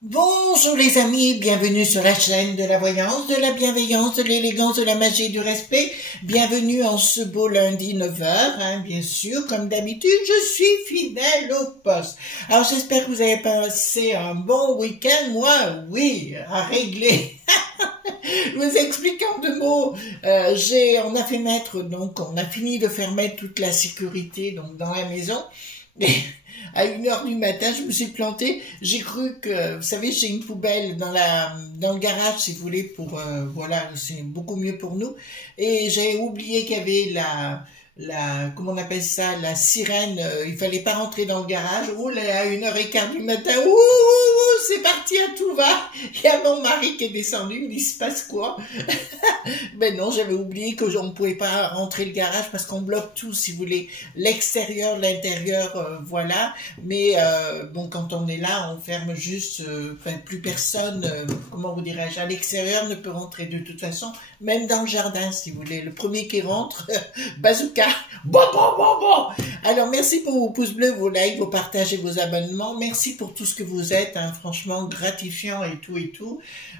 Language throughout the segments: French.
Bonjour les amis, bienvenue sur la chaîne de la voyance, de la bienveillance, de l'élégance, de la magie et du respect. Bienvenue en ce beau lundi 9h, bien sûr, comme d'habitude, je suis fidèle au poste. Alors j'espère que vous avez passé un bon week-end, moi oui, à régler. Je vous explique en deux mots, on a fait mettre, donc on a fini de faire mettre toute la sécurité donc dans la maison. Et à 1h du matin, je me suis plantée. J'ai cru que, vous savez, j'ai une poubelle dans le garage, si vous voulez, pour, voilà, c'est beaucoup mieux pour nous. Et j'ai oublié qu'il y avait comment on appelle ça, la sirène, il fallait pas rentrer dans le garage. Oh là, à 1h15 du matin, c'est parti à tout va. Il y a mon mari qui est descendu, il me dit, il se passe quoi? Ben non, j'avais oublié qu'on ne pouvait pas rentrer le garage parce qu'on bloque tout, si vous voulez, l'extérieur, l'intérieur, voilà. Mais bon, quand on est là, on ferme juste, plus personne, comment vous dirais-je, à l'extérieur ne peut rentrer de toute façon, même dans le jardin, si vous voulez. Le premier qui rentre, bazooka, bon. Alors, merci pour vos pouces bleus, vos likes, vos partages et vos abonnements. Merci pour tout ce que vous êtes, hein, franchement, gratifiant et tout.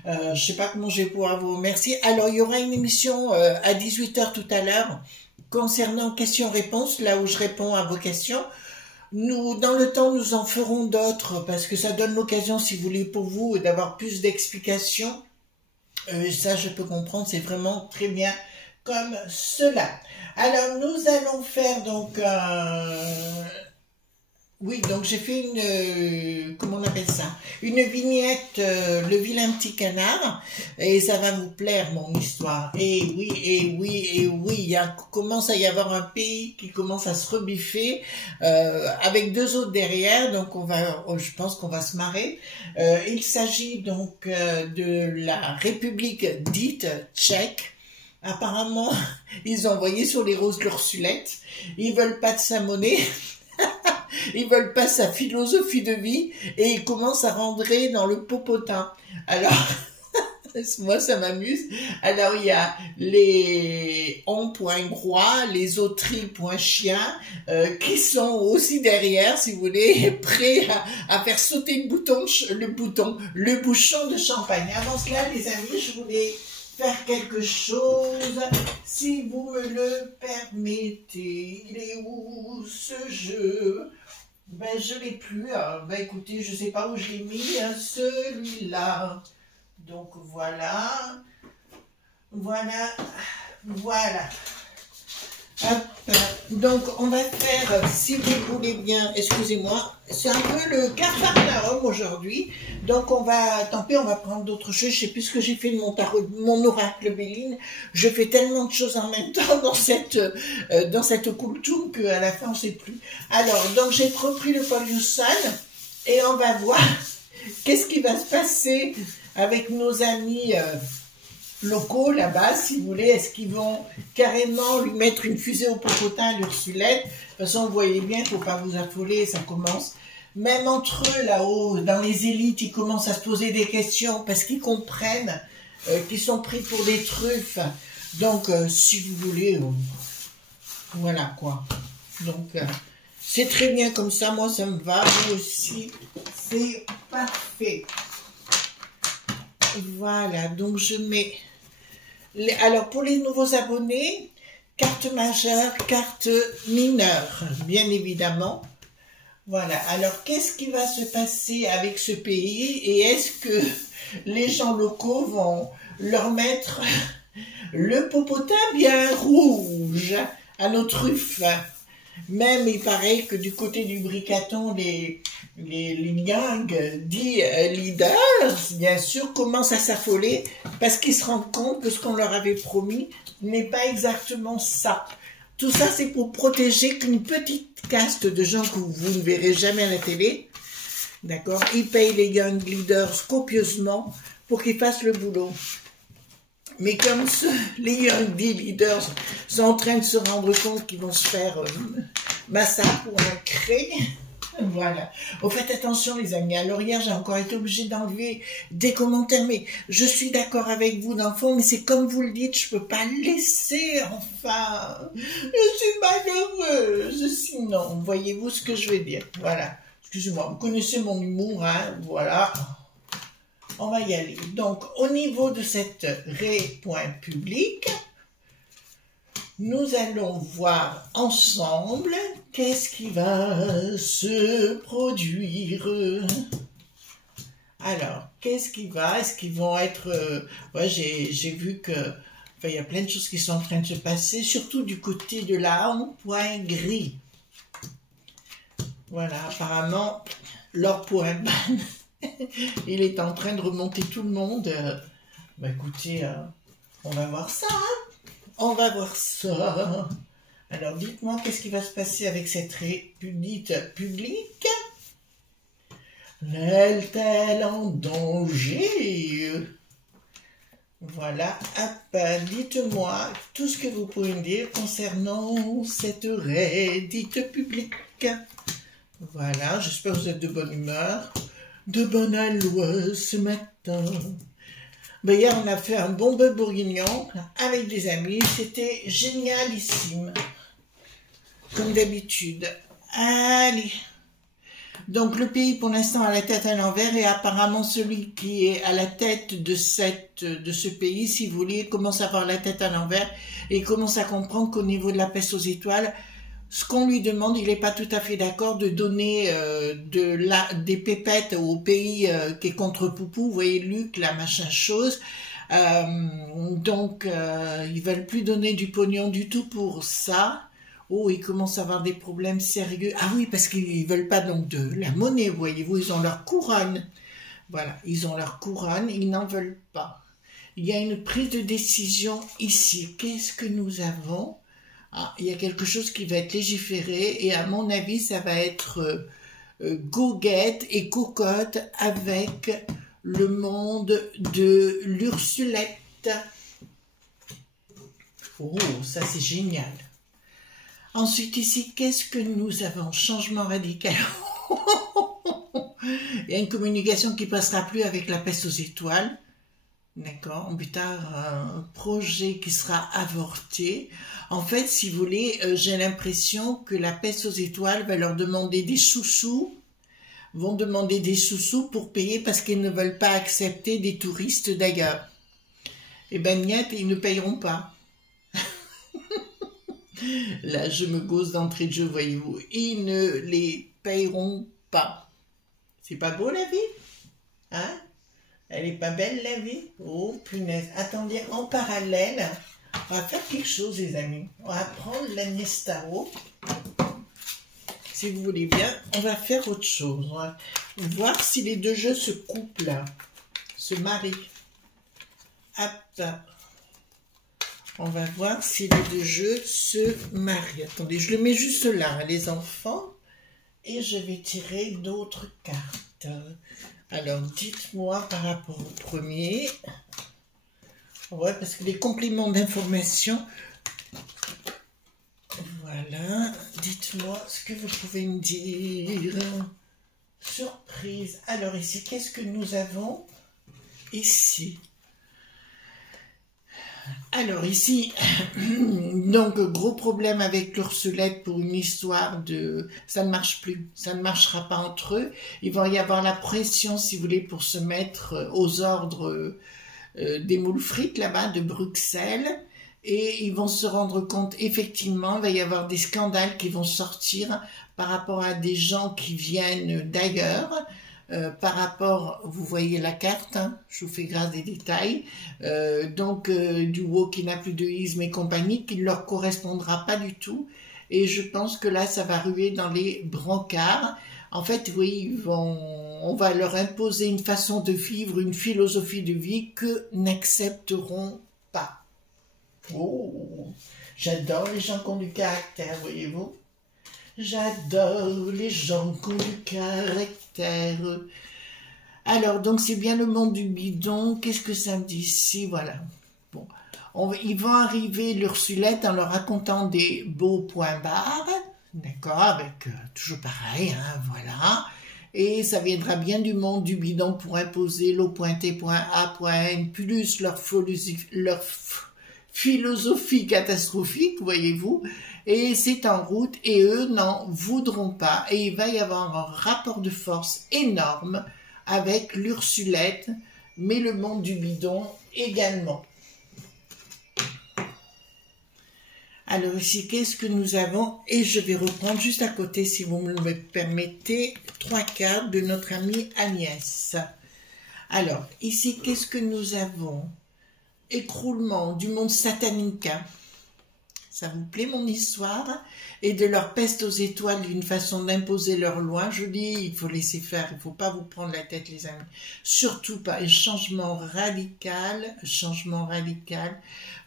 Je sais pas comment je vais pouvoir vous remercier. Alors, il y aura une émission à 18h tout à l'heure concernant questions-réponses, là où je réponds à vos questions. Nous, dans le temps, nous en ferons d'autres parce que ça donne l'occasion, si vous voulez, pour vous, d'avoir plus d'explications. Ça, je peux comprendre, c'est vraiment très bien comme cela. Alors, nous allons faire donc... Oui, donc j'ai fait une, comment on appelle ça, une vignette, le vilain petit canard, et ça va vous plaire mon histoire. Et oui, il commence à y avoir un pays qui commence à se rebiffer, avec deux autres derrière, donc je pense qu'on va se marrer. Il s'agit donc de la République dite tchèque. Apparemment, ils ont envoyé sur les roses l'Ursulette, ils veulent pas de sa monnaie. Ils veulent pas sa philosophie de vie et ils commencent à rentrer dans le popotin. Alors, moi ça m'amuse. Alors il y a les hongrois, les autri.chien qui sont aussi derrière, si vous voulez, prêts à faire sauter le bouchon de champagne. Avant cela, les amis, je voulais faire quelque chose, si vous me le permettez. Il est où ce jeu? Ben je l'ai plus, hein. Ben écoutez, je sais pas où je l'ai mis, hein, celui-là. Donc voilà. Hop. Donc on va faire, si vous voulez bien, excusez-moi, c'est un peu le Capharnaüm aujourd'hui. Donc on va, tant pis, on va prendre d'autres choses. Je sais plus ce que j'ai fait de mon oracle Béline. Je fais tellement de choses en même temps dans cette Kultum qu'à la fin on sait plus. Alors donc j'ai repris le Poliusan et on va voir qu'est-ce qui va se passer avec nos amis locaux là-bas, si vous voulez. Est-ce qu'ils vont carrément lui mettre une fusée au popotin à l'Ursulette? De toute façon, vous voyez bien, il ne faut pas vous affoler, ça commence. Même entre eux, là-haut, dans les élites, ils commencent à se poser des questions parce qu'ils comprennent qu'ils sont pris pour des truffes. Donc, si vous voulez, voilà quoi. Donc, c'est très bien comme ça, moi ça me va, vous aussi, c'est parfait. Voilà, donc je mets... Alors, pour les nouveaux abonnés, carte majeure, carte mineure, bien évidemment. Voilà, alors qu'est-ce qui va se passer avec ce pays et est-ce que les gens locaux vont leur mettre le popotin bien rouge à nos truffes? Même, il paraît que du côté du Bricaton, les gangs dits leaders, bien sûr, commencent à s'affoler parce qu'ils se rendent compte que ce qu'on leur avait promis n'est pas exactement ça. Tout ça, c'est pour protéger qu'une petite caste de gens que vous ne verrez jamais à la télé. D'accord? Ils payent les gang leaders copieusement pour qu'ils fassent le boulot. Mais comme les young leaders sont en train de se rendre compte qu'ils vont se faire massacre ou un cré, voilà. Oh, faites attention les amis. Alors hier, j'ai encore été obligée d'enlever des commentaires, mais je suis d'accord avec vous dans le fond, mais c'est comme vous le dites, je peux pas le laisser, enfin. Je suis malheureuse, sinon, voyez-vous ce que je veux dire. Voilà. Excusez-moi, vous connaissez mon humour, hein, voilà. On va y aller. Donc, au niveau de cette point public, nous allons voir ensemble qu'est-ce qui va se produire. Alors, qu'est-ce qui va? Est-ce qu'ils vont être... ouais, j'ai vu que... Enfin, il y a plein de choses qui sont en train de se passer, surtout du côté de la point gris. Voilà, apparemment, leur point ban. Il est en train de remonter tout le monde. Bah écoutez, on va voir ça. Hein, on va voir ça. Alors dites-moi, qu'est-ce qui va se passer avec cette république publique? Est-elle en danger? Voilà. Dites-moi tout ce que vous pouvez me dire concernant cette rédite publique. Voilà, j'espère que vous êtes de bonne humeur. De bonne aloi ce matin. Ben, hier, on a fait un bon bœuf bourguignon avec des amis. C'était génialissime. Comme d'habitude. Allez. Donc, le pays, pour l'instant, a la tête à l'envers. Et apparemment, celui qui est à la tête de ce pays, si vous voulez, commence à avoir la tête à l'envers. Et commence à comprendre qu'au niveau de la peste aux étoiles, ce qu'on lui demande, il n'est pas tout à fait d'accord de donner des pépettes au pays qui est contre Poupou, vous voyez Luc, la machin chose. Donc, ils veulent plus donner du pognon du tout pour ça. Oh, ils commencent à avoir des problèmes sérieux. Ah oui, parce qu'ils veulent pas donc de la monnaie, voyez-vous, ils ont leur couronne. Voilà, ils ont leur couronne, ils n'en veulent pas. Il y a une prise de décision ici. Qu'est-ce que nous avons ? Ah, il y a quelque chose qui va être légiféré et à mon avis, ça va être goguette et cocotte avec le monde de l'Ursulette. Oh, ça c'est génial. Ensuite ici, qu'est-ce que nous avons? Changement radical. Il y a une communication qui passera plus avec la peste aux étoiles. D'accord, plus tard, un projet qui sera avorté. En fait, si vous voulez, j'ai l'impression que la peste aux étoiles va leur demander des sous-sous, vont demander des sous-sous pour payer parce qu'ils ne veulent pas accepter des touristes d'ailleurs. Eh ben, niet, ils ne payeront pas. Là, je me gausse d'entrée de jeu, voyez-vous. Ils ne les payeront pas. C'est pas beau, la vie? Hein? Elle est pas belle, la vie? Oh, punaise. Attendez, en parallèle, on va faire quelque chose, les amis. On va prendre l'Agnès Tarot. Si vous voulez bien, on va faire autre chose. On va voir si les deux jeux se couplent, se marient. Hop. On va voir si les deux jeux se marient. Attendez, je le mets juste là, les enfants. Et je vais tirer d'autres cartes. Alors, dites-moi par rapport au premier. Ouais, parce que les compléments d'information. Voilà. Dites-moi ce que vous pouvez me dire. Surprise. Alors ici, qu'est-ce que nous avons ici? Alors ici, donc gros problème avec l'Ursulette pour une histoire de... Ça ne marche plus, ça ne marchera pas entre eux. Il va y avoir la pression, si vous voulez, pour se mettre aux ordres des moules frites là-bas, de Bruxelles. Et ils vont se rendre compte, effectivement, il va y avoir des scandales qui vont sortir par rapport à des gens qui viennent d'ailleurs. Par rapport, vous voyez la carte, hein, je vous fais grâce des détails, du WoW qui n'a plus de isme et compagnie, qui ne leur correspondra pas du tout. Et je pense que là, ça va ruer dans les brancards. En fait, oui, on va leur imposer une façon de vivre, une philosophie de vie que n'accepteront pas. Oh, j'adore les gens qui ont du caractère, voyez-vous. J'adore les gens qui ont du caractère. Alors, donc, c'est bien le monde du bidon. Qu'est-ce que ça me dit ici? Voilà. Bon. Ils vont arriver, l'Ursulette, en leur racontant des beaux points barres. D'accord, avec toujours pareil, hein, voilà. Et ça viendra bien du monde du bidon pour imposer l'O.T.A.N, plus leur philosophie catastrophique, voyez-vous. Et c'est en route, et eux n'en voudront pas. Et il va y avoir un rapport de force énorme avec l'Ursulette, mais le monde du bidon également. Alors ici, qu'est-ce que nous avons? Et je vais reprendre juste à côté, si vous me le permettez, 3 cartes de notre amie Agnès. Alors, ici, qu'est-ce que nous avons? Écroulement du monde satanique. Ça vous plaît mon histoire? Et de leur peste aux étoiles d'une façon d'imposer leurs lois. Je dis, il faut laisser faire, il ne faut pas vous prendre la tête les amis. Surtout pas, un changement radical,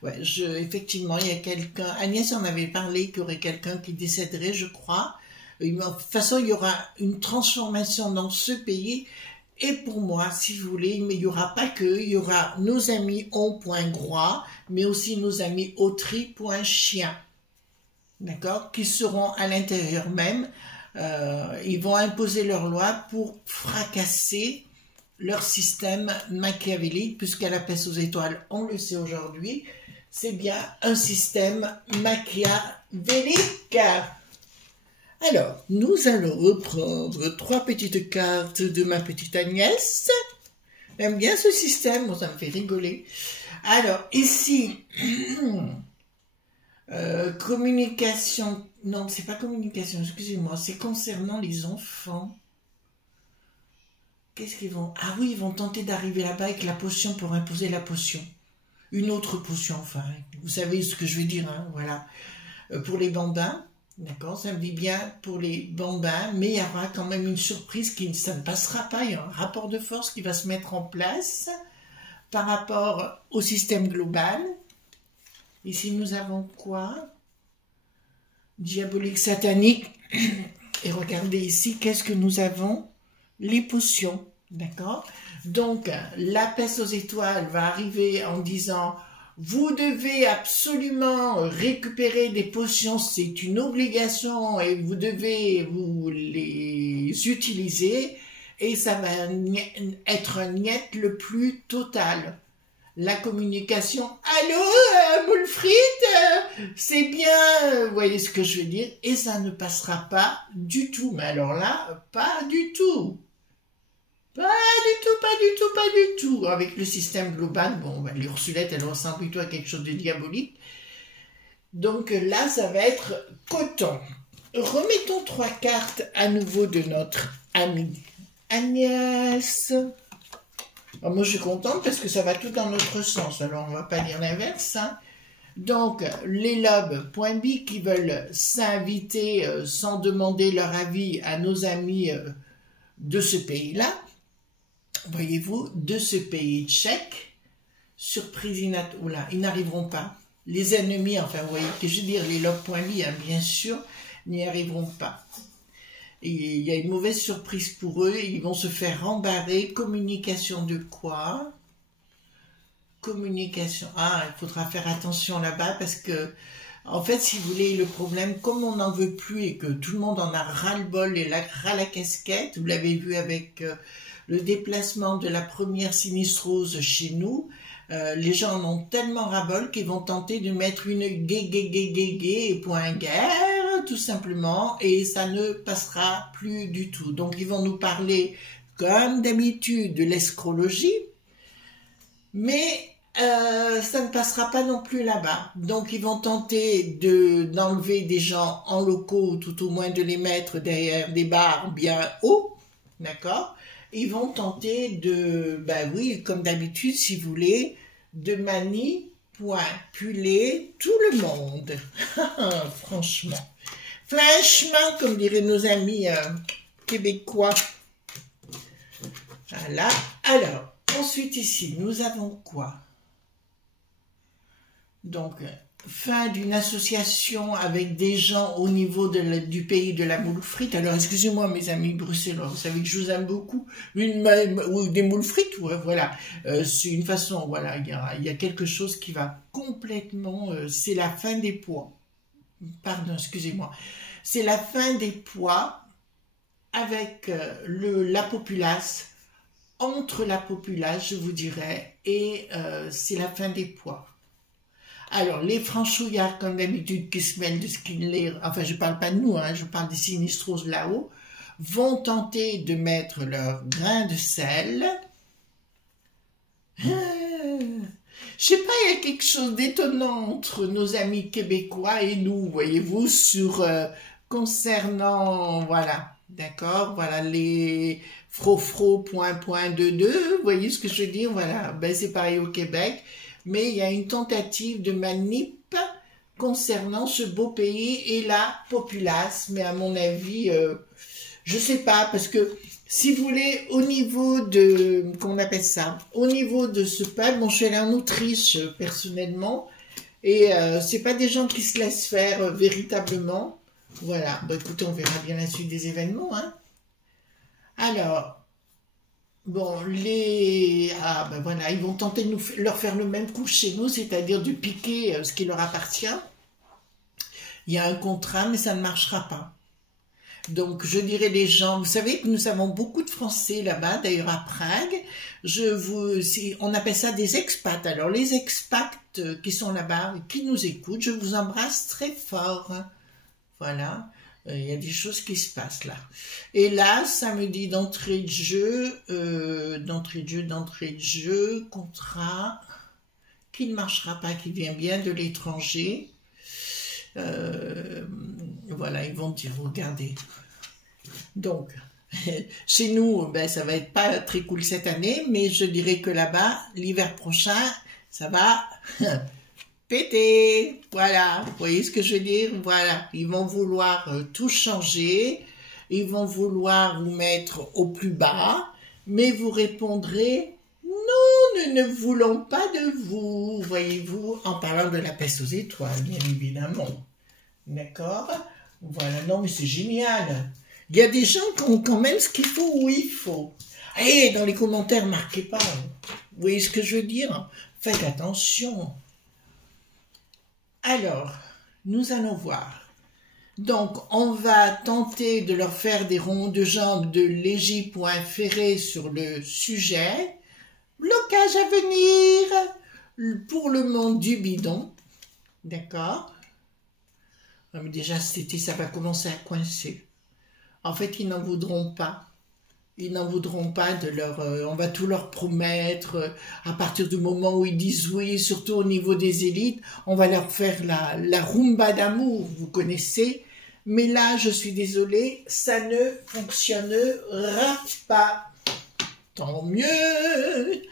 Ouais, effectivement, il y a quelqu'un, Agnès en avait parlé, qu'il y aurait quelqu'un qui décéderait, je crois. De toute façon, il y aura une transformation dans ce pays. Et pour moi, si vous voulez, mais il n'y aura pas que, il y aura nos amis on.groix, mais aussi nos amis autry.chien. D'accord? Qui seront à l'intérieur même. Ils vont imposer leurs lois pour fracasser leur système machiavélique, puisqu'à la peste aux étoiles, on le sait aujourd'hui, c'est bien un système machiavélique. Alors, nous allons reprendre 3 petites cartes de ma petite Agnès. J'aime bien ce système, bon, ça me fait rigoler. Alors, ici, communication, non, c'est pas communication, excusez-moi, c'est concernant les enfants. Qu'est-ce qu'ils vont... Ah oui, ils vont tenter d'arriver là-bas avec la potion pour imposer la potion. Une autre potion, enfin, vous savez ce que je veux dire, hein, voilà. Pour les bambins, d'accord, ça me dit bien pour les bambins, mais il y aura quand même une surprise ça ne passera pas, il y a un rapport de force qui va se mettre en place par rapport au système global. Ici, nous avons quoi? Diabolique, satanique. Et regardez ici, qu'est-ce que nous avons? Les potions, d'accord? Donc, la peste aux étoiles va arriver en disant « Vous devez absolument récupérer des potions, c'est une obligation et vous devez vous les utiliser. » Et ça va être un niet le plus total. La communication « Allô, moule frites, c'est bien, vous voyez ce que je veux dire ?» Et ça ne passera pas du tout. Mais alors là, pas du tout. Pas du tout. Avec le système global, bon, l'Ursulette, elle ressemble plutôt à quelque chose de diabolique. Donc là, ça va être coton. Remettons 3 cartes à nouveau de notre amie Agnès. Alors, moi, je suis contente parce que ça va tout dans notre sens. Alors, on ne va pas dire l'inverse. Hein. Donc, les lobes, point B, qui veulent s'inviter sans demander leur avis à nos amis de ce pays-là. Voyez-vous, de ce pays tchèque, surprise oula, ils n'arriveront pas. Les ennemis, enfin, vous voyez, que je veux dire, les lobes.bi, hein, bien sûr, n'y arriveront pas. Et il y a une mauvaise surprise pour eux, ils vont se faire rembarrer. Communication de quoi? Communication. Ah, il faudra faire attention là-bas parce que, en fait, si vous voulez, le problème, comme on n'en veut plus et que tout le monde en a ras-le-bol et ras la casquette, vous l'avez vu avec le déplacement de la première sinistrose chez nous, les gens en ont tellement ras-bol qu'ils vont tenter de mettre une et point guerre, tout simplement, et ça ne passera plus du tout. Donc, ils vont nous parler, comme d'habitude, de l'escrologie, mais ça ne passera pas non plus là-bas. Donc, ils vont tenter d'enlever des gens en locaux, tout au moins de les mettre derrière des barres bien hauts, d'accord? Ils vont tenter de, ben oui, comme d'habitude, si vous voulez, de manipuler tout le monde. Franchement, comme diraient nos amis québécois. Voilà. Alors, ensuite ici, nous avons quoi? Donc, fin d'une association avec des gens au niveau du pays de la moule frite. Alors, excusez-moi, mes amis bruxellois, vous savez que je vous aime beaucoup. Ou des moules frites, ouais, voilà. C'est une façon, voilà, il y a quelque chose qui va complètement... c'est la fin des pois. Pardon, excusez-moi. C'est la fin des pois avec la populace, entre la populace, je vous dirais, et c'est la fin des pois. Alors, les franchouillards, comme d'habitude, qui se mêlent de ce qu'ils les... Enfin, je parle pas de nous, hein, je parle des sinistroses là-haut, vont tenter de mettre leur grain de sel. Je sais pas, il y a quelque chose d'étonnant entre nos amis québécois et nous, voyez-vous, sur... concernant, voilà, d'accord, voilà, les frofro, vous voyez ce que je veux dire, voilà, ben c'est pareil au Québec. Mais il y a une tentative de manip concernant ce beau pays et la populace. Mais à mon avis, je sais pas, parce que si vous voulez, au niveau de, qu'on appelle ça, au niveau de ce peuple, bon, je suis allée en Autriche personnellement, et c'est pas des gens qui se laissent faire véritablement. Voilà, bon, écoutez, on verra bien la suite des événements, hein. Alors, bon, ah ben voilà, ils vont tenter de leur faire le même coup chez nous, c'est-à-dire de piquer ce qui leur appartient. Il y a un contrat, mais ça ne marchera pas. Donc, je dirais les gens, vous savez que nous avons beaucoup de Français là-bas, d'ailleurs à Prague. On appelle ça des expats. Alors, les expats qui sont là-bas, qui nous écoutent, je vous embrasse très fort. Voilà. Il y a des choses qui se passent là. Et là, ça me dit d'entrée de jeu, contrat qui ne marchera pas, qui vient bien de l'étranger. Voilà, ils vont dire, regardez. Donc, chez nous, ben, ça va être pas très cool cette année, mais je dirais que là-bas, l'hiver prochain, ça va... péter, voilà, vous voyez ce que je veux dire, voilà, ils vont vouloir tout changer, ils vont vouloir vous mettre au plus bas, mais vous répondrez, non, nous ne voulons pas de vous, voyez-vous, en parlant de la peste aux étoiles, bien évidemment, d'accord, voilà, non mais c'est génial, il y a des gens qui ont quand même ce qu'il faut où il faut, et dans les commentaires, marquez pas, vous voyez ce que je veux dire, faites attention. Alors, nous allons voir. Donc, on va tenter de leur faire des ronds de jambes de léger point ferré sur le sujet. Blocage à venir pour le monde du bidon. D'accord? Mais déjà, cet été, ça va commencer à coincer. En fait, ils n'en voudront pas. Ils n'en voudront pas de leur... on va tout leur promettre. À partir du moment où ils disent oui, surtout au niveau des élites, on va leur faire la rumba d'amour, vous connaissez. Mais là, je suis désolée, ça ne fonctionnera pas. Tant mieux,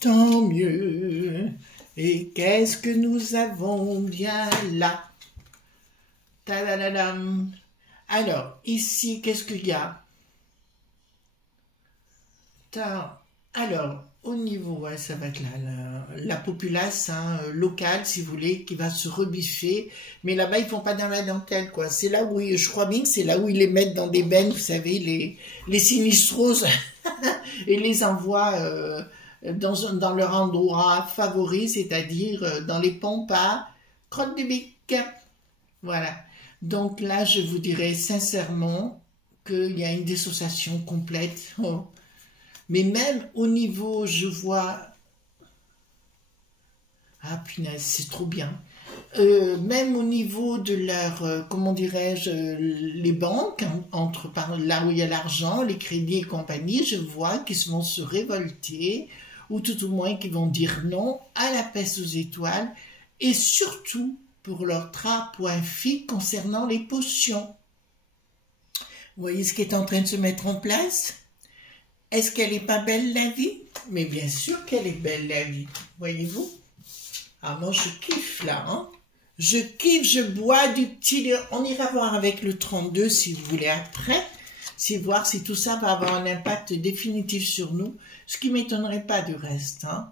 tant mieux. Et qu'est-ce que nous avons bien là? Tadadadam. Alors, ici, qu'est-ce qu'il y a? Alors, au niveau, ouais, ça va être la populace locale, si vous voulez, qui va se rebiffer. Mais là-bas, ils font pas dans la dentelle, quoi. C'est là où, je crois bien que c'est là où ils les mettent dans des bennes, vous savez, les sinistroses, et les envoient dans leur endroit favori, c'est-à-dire dans les pompes à crotte de bique. Voilà. Donc là, je vous dirais sincèrement qu'il y a une dissociation complète. Oh. Mais même au niveau, je vois... Ah, punaise, c'est trop bien. Même au niveau de leur, comment dirais-je, les banques, par là où il y a l'argent, les crédits et compagnie, je vois qu'ils vont se révolter, ou tout au moins qu'ils vont dire non à la peste aux étoiles, et surtout pour leur trapoinfi concernant les potions. Vous voyez ce qui est en train de se mettre en place? Est-ce qu'elle n'est pas belle la vie? Mais bien sûr qu'elle est belle la vie, voyez-vous? Ah, moi je kiffe là, hein? Je kiffe, je bois du petit lait. On ira voir avec le 32 si vous voulez après. c'est voir si tout ça va avoir un impact définitif sur nous, ce qui m'étonnerait pas du reste, hein.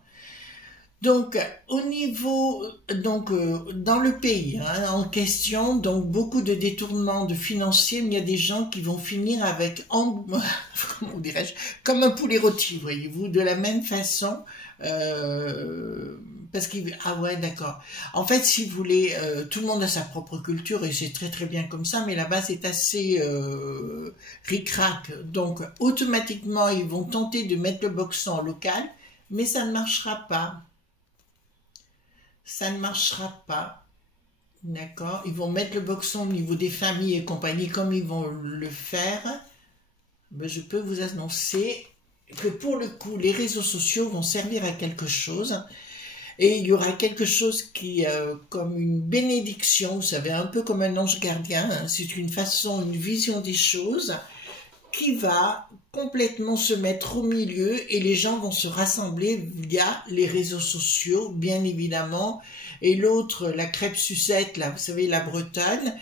Donc, au niveau, dans le pays en question, donc beaucoup de détournements de financiers, mais il y a des gens qui vont finir avec, comment dirais-je, comme un poulet rôti, voyez-vous, de la même façon, parce qu'il, ah ouais, d'accord. En fait, si vous voulez, tout le monde a sa propre culture et c'est très très bien comme ça, mais là-bas c'est assez ric-rac. Donc, automatiquement, ils vont tenter de mettre le boxon local, mais ça ne marchera pas. Ça ne marchera pas, d'accord? Ils vont mettre le boxon au niveau des familles et compagnie comme ils vont le faire. Ben, je peux vous annoncer que pour le coup, les réseaux sociaux vont servir à quelque chose. Et il y aura quelque chose qui, comme une bénédiction, vous savez, un peu comme un ange gardien, hein, c'est une façon, une vision des choses qui va complètement se mettre au milieu et les gens vont se rassembler via les réseaux sociaux, bien évidemment. Et l'autre, la crêpe sucette, là, vous savez, la Bretonne,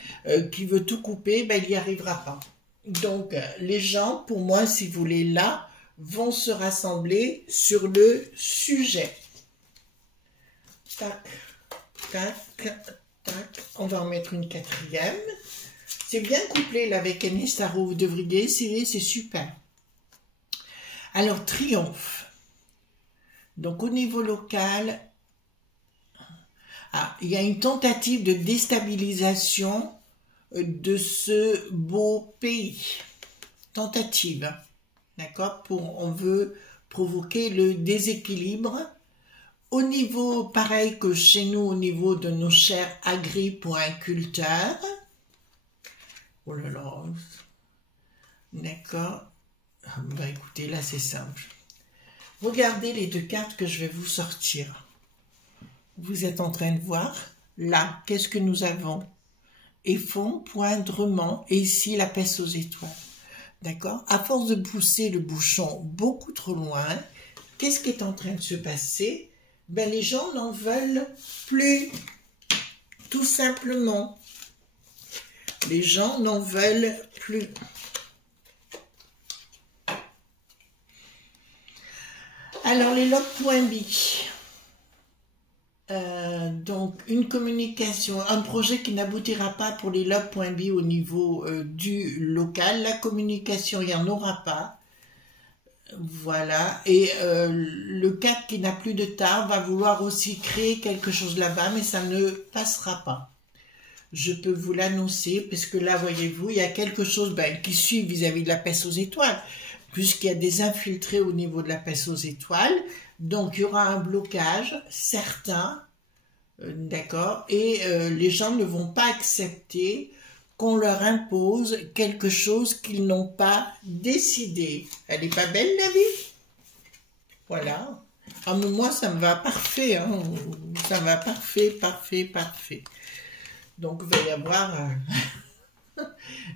qui veut tout couper, ben, il n'y arrivera pas. Donc, les gens, pour moi, si vous voulez, là, vont se rassembler sur le sujet. Tac, tac, tac. On va en mettre une quatrième. C'est bien couplé là avec Agnès Tarot, vous devriez essayer, c'est super. Alors, triomphe. Donc, au niveau local, il y a une tentative de déstabilisation de ce beau pays. Tentative, d'accord? On veut provoquer le déséquilibre. Au niveau, pareil que chez nous, au niveau de nos chers agriculteurs. Oh là là, d'accord. Bah écoutez, là c'est simple. Regardez les deux cartes que je vais vous sortir. Vous êtes en train de voir, là, qu'est-ce que nous avons? Effond, poindrement, et ici la peste aux étoiles. D'accord? À force de pousser le bouchon beaucoup trop loin, qu'est-ce qui est en train de se passer? Ben les gens n'en veulent plus, tout simplement. Les gens n'en veulent plus. Alors, les log.b. Donc, une communication, un projet qui n'aboutira pas pour les log.b au niveau du local. La communication, il n'y en aura pas. Voilà. Et le 4 qui n'a plus de tard va vouloir aussi créer quelque chose là-bas, mais ça ne passera pas. Je peux vous l'annoncer, parce que là, voyez-vous, il y a quelque chose qui suit vis-à-vis de la peste aux étoiles, puisqu'il y a des infiltrés au niveau de la peste aux étoiles. Donc, il y aura un blocage certain, d'accord, et les gens ne vont pas accepter qu'on leur impose quelque chose qu'ils n'ont pas décidé. Elle n'est pas belle, la vie? Voilà. Ah, mais moi, ça me va parfait, hein. Ça me va parfait, parfait, parfait. Donc, il va y avoir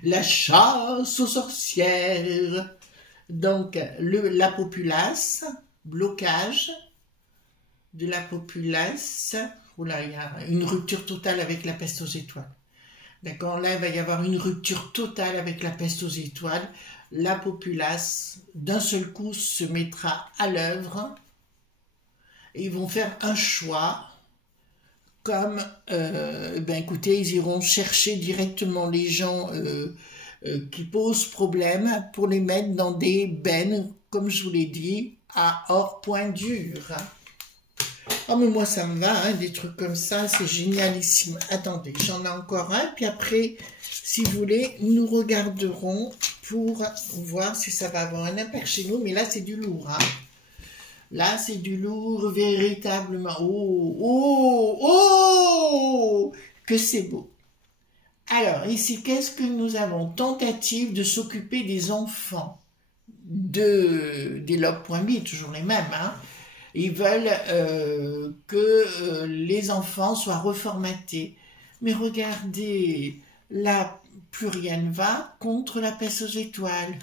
la chasse aux sorcières. Donc, la populace, blocage de la populace. Oula, il y a une rupture totale avec la peste aux étoiles. D'accord, là, il va y avoir une rupture totale avec la peste aux étoiles. La populace, d'un seul coup, se mettra à l'œuvre. Et ils vont faire un choix. Comme, écoutez, ils iront chercher directement les gens qui posent problème pour les mettre dans des bennes, comme je vous l'ai dit, à hors point dur. Oh, mais moi, ça me va, hein, des trucs comme ça, c'est génialissime. Attendez, j'en ai encore un, puis après, si vous voulez, nous regarderons pour voir si ça va avoir un impact chez nous, mais là, c'est du lourd, hein. Là, c'est du lourd, véritablement. Oh, oh, oh, que c'est beau. Alors, ici, qu'est-ce que nous avons? Tentative de s'occuper des enfants des log.b, toujours les mêmes, hein. Ils veulent que les enfants soient reformatés. Mais regardez, là, plus rien ne va contre la peste aux étoiles.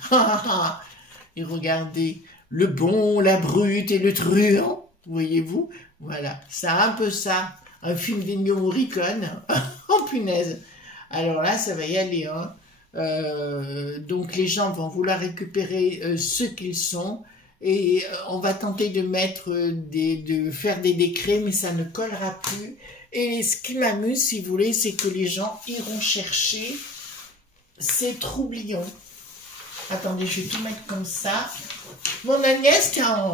Et regardez, le bon, la brute et le truand, voyez-vous? Voilà, c'est un peu ça, un film d'Ennio Morricone. Oh punaise! Alors là, ça va y aller, hein. Donc les gens vont vouloir récupérer ce qu'ils sont et on va tenter de de faire des décrets, mais ça ne collera plus. Et ce qui m'amuse, si vous voulez, c'est que les gens iront chercher ces troublions. Attendez, je vais tout mettre comme ça. Mon Agnès, tiens,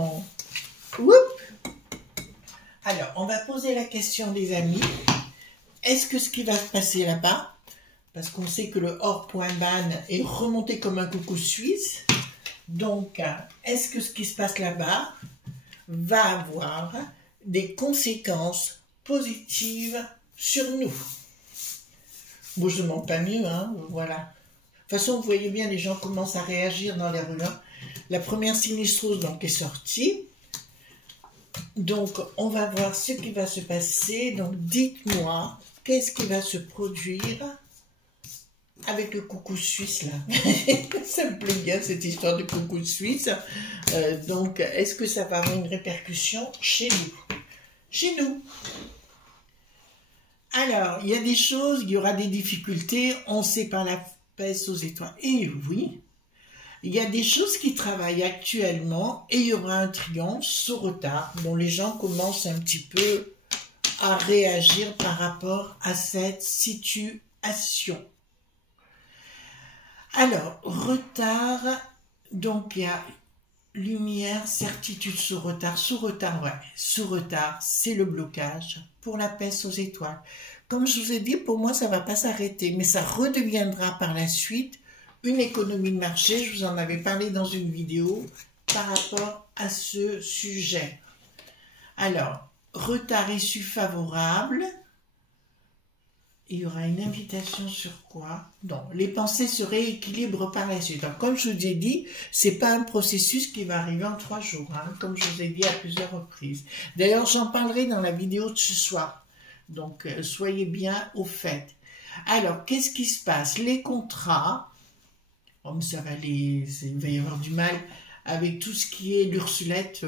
Oups. Alors, on va poser la question, les amis. Est-ce que ce qui va se passer là-bas, parce qu'on sait que le hors.ban est remonté comme un coucou suisse, donc, est-ce que ce qui se passe là-bas va avoir des conséquences positives sur nous? Bon, je ne demande pas mieux, hein, voilà. De toute façon, vous voyez bien, les gens commencent à réagir dans les rues. Hein. La première sinistrose donc, est sortie. Donc, on va voir ce qui va se passer. Donc, dites-moi, qu'est-ce qui va se produire avec le coucou suisse, là? Ça me plaît bien, cette histoire de coucou suisse. Donc, est-ce que ça va avoir une répercussion chez nous? Chez nous. Alors, il y a des choses, il y aura des difficultés. On sait par la peste aux étoiles. Et oui, il y a des choses qui travaillent actuellement et il y aura un triomphe sous retard dont les gens commencent un petit peu à réagir par rapport à cette situation. Alors, retard, donc il y a lumière, certitude sous retard. Sous retard, ouais, sous retard, c'est le blocage pour la peste aux étoiles. Comme je vous ai dit, pour moi, ça ne va pas s'arrêter, mais ça redeviendra par la suite une économie de marché. Je vous en avais parlé dans une vidéo par rapport à ce sujet. Alors, retard issu favorable. Il y aura une invitation sur quoi? Non, les pensées se rééquilibrent par la suite. Donc, comme je vous ai dit, c'est pas un processus qui va arriver en 3 jours, hein, comme je vous ai dit à plusieurs reprises. D'ailleurs, j'en parlerai dans la vidéo de ce soir. Donc, soyez bien au fait. Alors, qu'est-ce qui se passe? Les contrats, oh, mais il va y avoir du mal avec tout ce qui est l'Ursulette.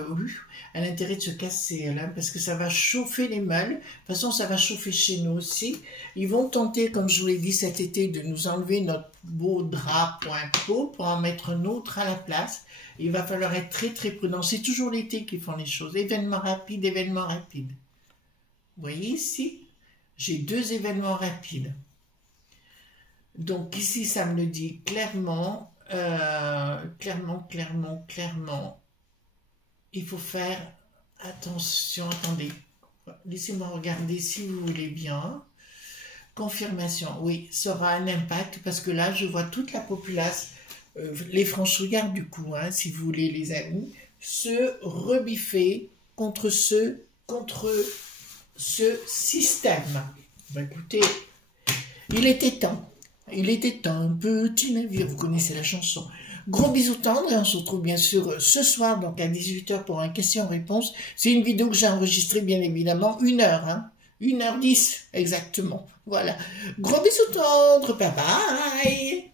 Elle a intérêt de se casser, elle, hein, parce que ça va chauffer les meules. De toute façon, ça va chauffer chez nous aussi. Ils vont tenter, comme je vous l'ai dit cet été, de nous enlever notre beau drap point peau pour en mettre un autre à la place. Il va falloir être très très prudent. C'est toujours l'été qu'ils font les choses. Événements rapides, événements rapides. Vous voyez ici, j'ai 2 événements rapides. Donc ici, ça me le dit clairement. Clairement, il faut faire attention. Attendez, laissez-moi regarder si vous voulez bien. Confirmation, oui, ça aura un impact parce que là, je vois toute la populace, les franchouillards du coup, hein, si vous voulez les amis, se rebiffer contre ce système. Ben, écoutez, il était temps. Il était un petit navire, vous connaissez la chanson. Gros bisous tendres et on se retrouve bien sûr ce soir, donc à 18 h pour un question-réponse. C'est une vidéo que j'ai enregistrée bien évidemment, 1 heure, hein, 1h10 exactement. Voilà. Gros bisous tendres, bye bye.